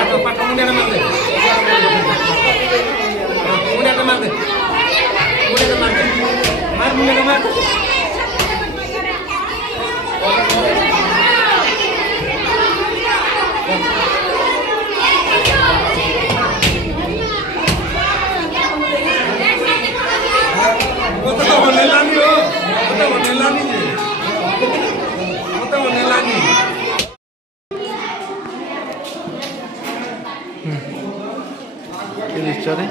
Pakai muda nama deh. Muda nama deh. Muda nama deh. Mar muda nama deh. चले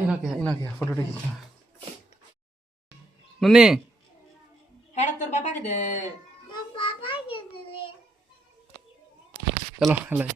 इना क्या photo खींच नन्नी हेड़ा तोर बाबा के दे चलो हेला